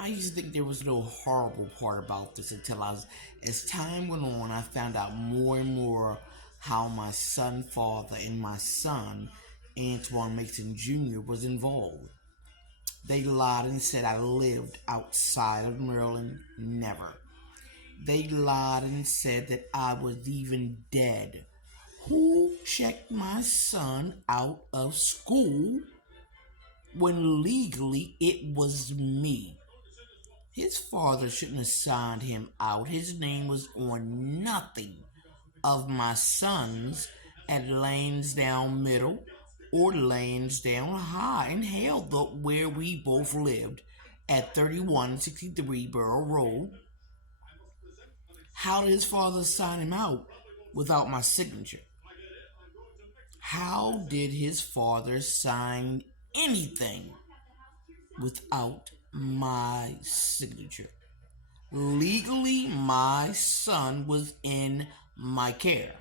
I used to think there was no horrible part about this until as time went on, I found out more and more how my son father and my son, Antwon Mason Jr., was involved. They lied and said I lived outside of Maryland. Never. They lied and said that I was even dead. Who checked my son out of school when legally it was me? His father shouldn't have signed him out. His name was on nothing of my sons at Lansdowne Middle or Lansdowne High in hell, where we both lived at 3163 Borough Road. How did his father sign him out without my signature? How did his father sign anything without my signature? Legally, my son was in my care.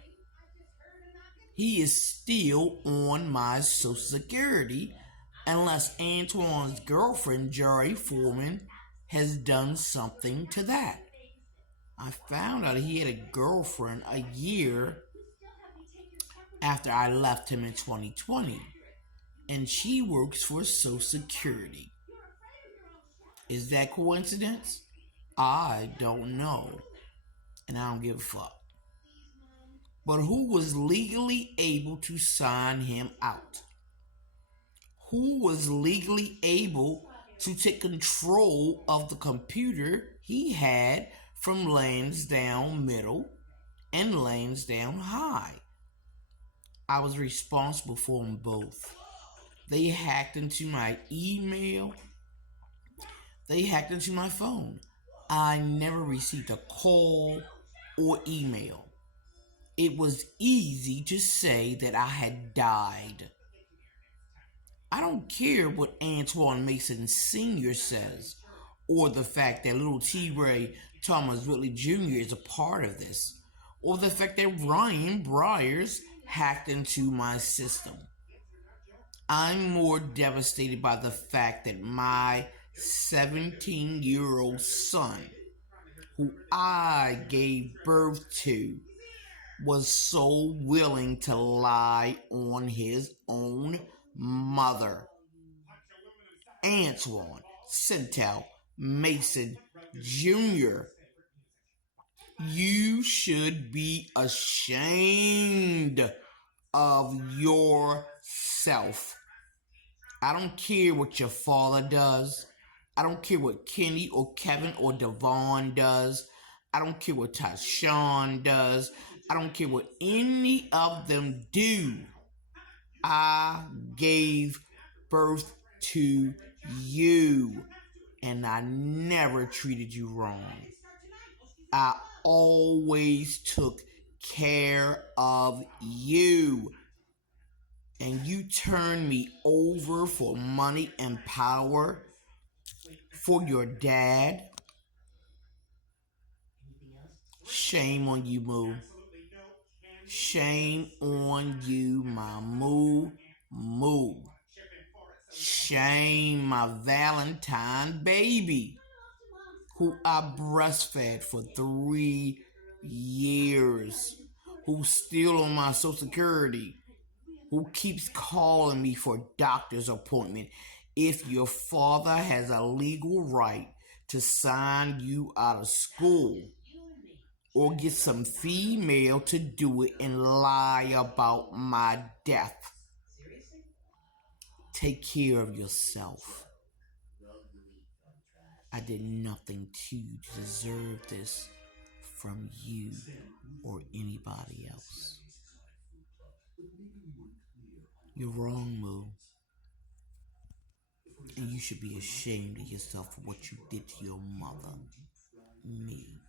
He is still on my Social Security unless Antwon's girlfriend, Jerry Foreman, has done something to that. I found out he had a girlfriend a year after I left him in 2020, and she works for Social Security. Is that coincidence? I don't know, and I don't give a fuck. But who was legally able to sign him out? Who was legally able to take control of the computer he had from Lansdowne Middle and Lansdowne High? I was responsible for them both. They hacked into my email. They hacked into my phone. I never received a call or email. It was easy to say that I had died. I don't care what Antwon Mason Sr. says, or the fact that little T. Ray Thomas Whitley Jr. is a part of this, or the fact that Ryan Briers hacked into my system. I'm more devastated by the fact that my 17-year-old son, who I gave birth to, was so willing to lie on his own mother. Antwon Centel Mason Jr., you should be ashamed of yourself. I don't care what your father does. I don't care what Kenny or Kevin or Devon does. I don't care what Tyshawn does. I don't care what any of them do. I gave birth to you, and I never treated you wrong. I always took care of you. And you turned me over for money and power for your dad. Shame on you, Moo. Shame on you, my Moo. Moo. Shame my Valentine baby, who I breastfed for 3 years, who's still on my Social Security, who keeps calling me for doctor's appointment. If your father has a legal right to sign you out of school, or get some female to do it and lie about my death, take care of yourself. I did nothing to deserve this from you or anybody else. You're wrong, Moo. And you should be ashamed of yourself for what you did to your mother, me.